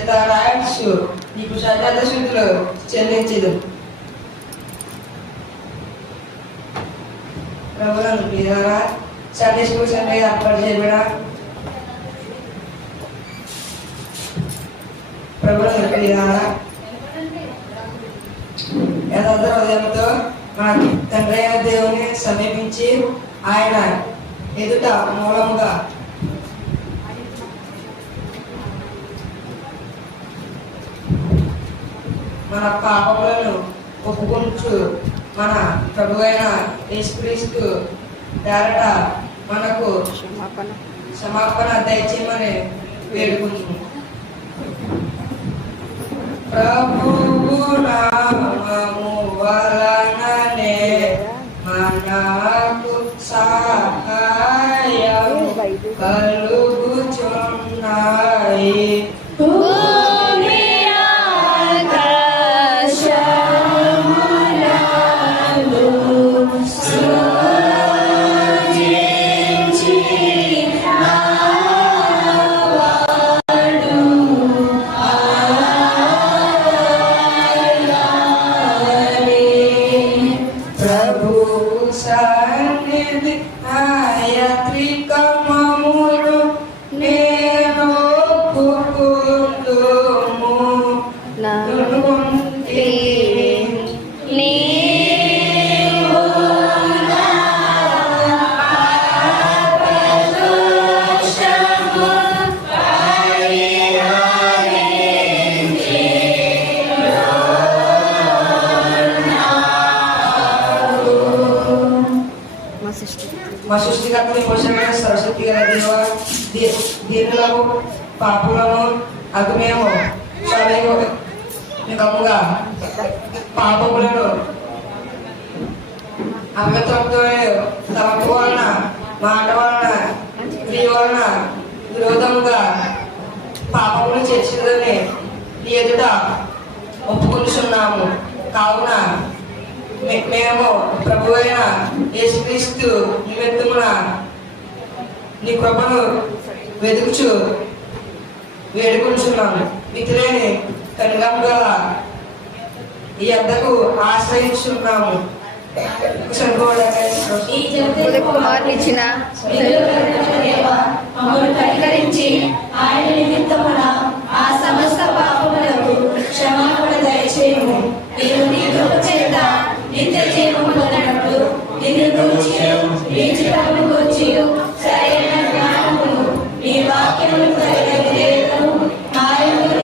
రాయచ్చు నీకు శ్రద్ధ శుద్ధులు చెల్లించదు. ప్రభువులను ప్రియులారా, సండే స్కూల్ సండే ఏర్పాటు చేయబడ ప్రభువులను ప్రియులారా, యథార్థ హృదయంతో మన తండ్రి అయిన దేవుని సమీపించి ఆయన ఎదుట మూలముగా మన పాపములను ఒప్పుకొంచు మన ప్రభువైన యేసుక్రీస్తు పేరట మనకు క్షమాపణ దయచేయమని వేడుకుంటున్నాము. ప్రభువు నామము వలననే మనకు సహాయం కలుగుచున్నాయి. మా సృష్టికర్తని పోషమైన సరస్వతి గల దేవ, దీనులను పాపులను అగ్నేమో స్వయంగా పాపములను అమ్మతంతో తమకు వలన మాట వలన క్రియ వలన విరోధముగా పాపములు చేసినదని నీ ఎదుట ఒప్పుకొనిచున్నాము. కావున మేము ప్రభువైన యేసుక్రీస్తు నిమిత్తమున నీ కృపను వెతుకుచు వేడుకుంటున్నాము. మితిలేని కనికరము గల ఈ అద్దకు ఆశ్రయించున్నాము. కుమారునిచ్చిన ఆయన నిమిత్తమున